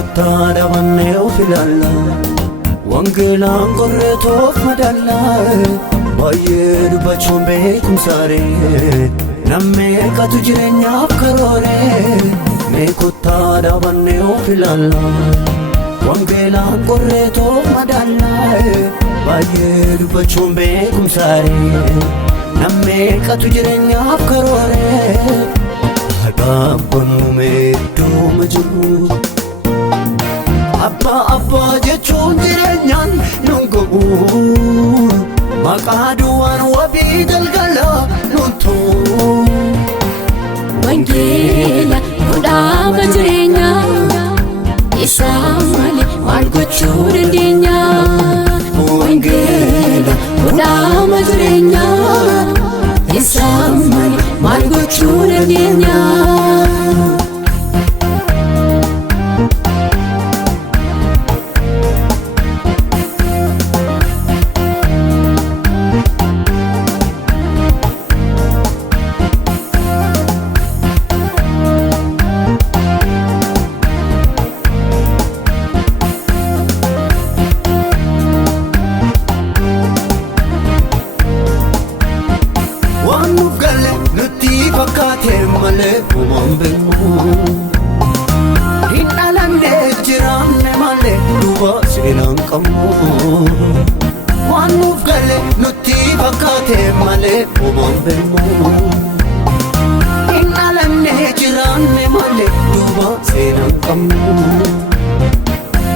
Meekottaa banneew filalla wangeelaan qorreetoof madalla baay'ee dubbachuun beekumsaaree nammeeqatu jireenyaaf karooree meekottaa banneew filalla wangeelaan qorreetoof madalla baay'ee dubbachuun beekumsaaree nammeeqatu jireenyaaf karooree Abbaannume iddoo jiru Abbaa jechuun jireenyaan nun ga'u maqaa duwwaan wabii galgala nun ta'u Wangeela godhaama jireenyaa isaa malee maal gochuu dandeenya Wangeela godhaama jireenyaa isaa malee maal gochuu dandeenya Fakkaatee malee uumaan beeknu hin dhalanne jiraanne malee duuba seenaan qabnu waan nuuf galle nutti fakkaatee malee uumaan beeknu hin dhalanne jiraanne malee duuba seenaan qabnu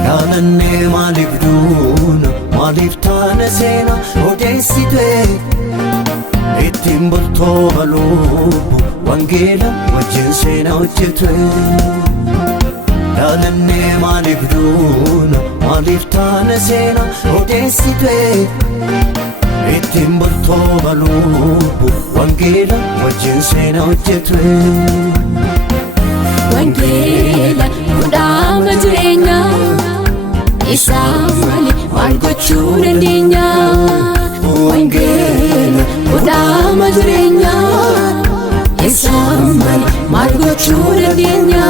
dhaalannee maaliif duuna maaliif taane seena odeessitee Ittiin bultoo baluubu wangeela wajjin seenaa hojjete dhaalannee maaliif duuna maaliif taane seenaa odeessite Ittiin bultoo baluubu wangeela wajjin seenaa hojjete Wangeela godhaama jireenyaa isaa malee maal gochuu dandeenya Wangeela godhaama jireenyaa isaa malee maal gochuu dandeenya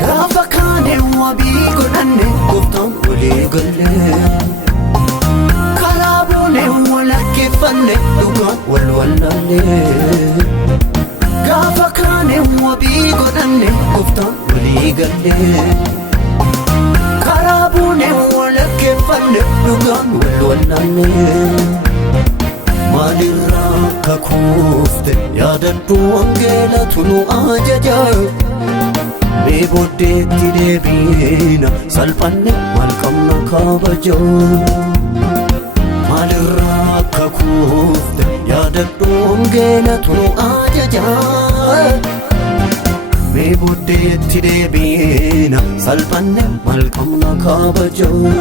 Gaafa kaanee wabii godhanne gooftaan walii galee Fanne dhugaan wal wallaalee gaafa kaanee wabii godhanne gooftaan walii galee karaa buunee walakkeeffanne dhugaan wal wallaalee maalirraa kakuufte yaadadhu wangeelatu nu ajaja mee booddeetti deebiina salphanne maal qabna kabajoo Maalirraa kakuufte yaadadhu wangeelatu nu ajaja mee booddeetti deebiina salphanne maal qabna kabajoo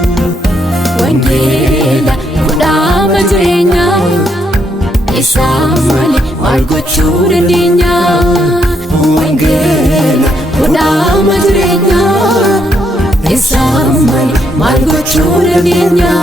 Wangeela godhaama jireenyaa isaa malee maal gochuu dandeenya Wangeela godhaama jireenyaa isaa malee maal gochuu dandeenya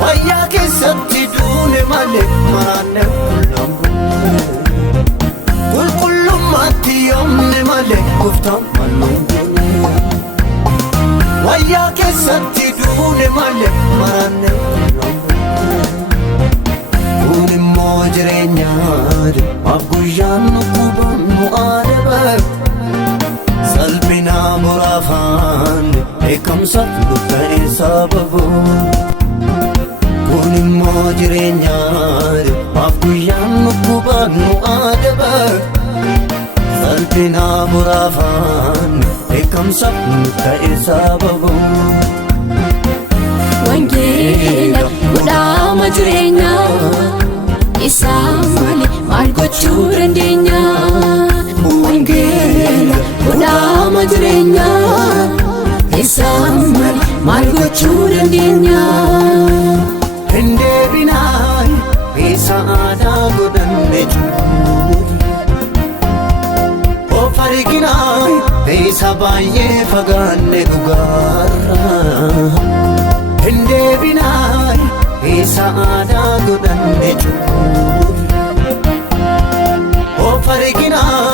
Wayyaa keessatti duune malee maraanne kullambuune Qulqullummaatti yoomne malee gooftaan malluunguune Wayyaa keessatti duune malee maraanne kullambuune Kun immoo jireenyaadha maaf guyyaan nu gubannu aadaba Salphinaa muraafaanne beekamsa nu ta'e sababoo Kun immoo jireenyaadha maaf guyyaan nu gubannu aadaba Salphinaa muraafaanne beekamsa nu ta'e sababoo Wangeela godhaama Isamale maal gochuu dandeenya Wangeela godhaama jireenya Isamale maal gochuu dandeenya Hin deebinaa isa aadaa godhanne Of arginaa isa baay'ee fagaanne dhugaarraa Hin deebinaa isa aadaa godhanne Of arginaa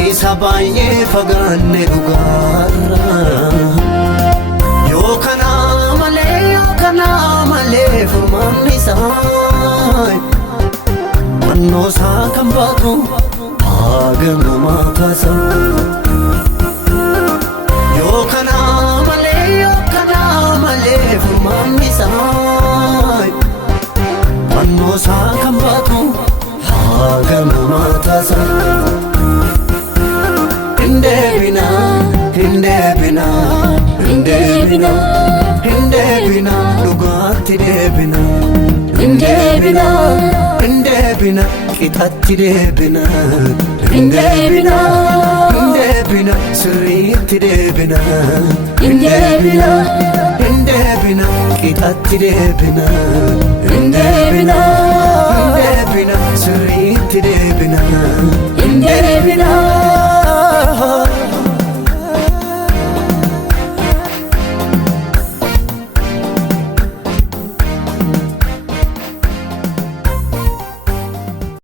isa baay'ee fagaanne dhugaarraa Yoo kanaa malee furmaanni isaa Mannoo isaa kan baatu haagamumaa kaasa Yoo kanaa malee furmaanni isaa Mannoo isaa kan baatu haagamumaa kaasa Hin deebinaa dhugaatti deebinaa Hin deebinaa qixatti deebinaa Hin deebinaa sirriitti deebinaa Hin deebinaa qixatti deebinaa Hin deebinaa sirriitti deebinaa Hin deebinaa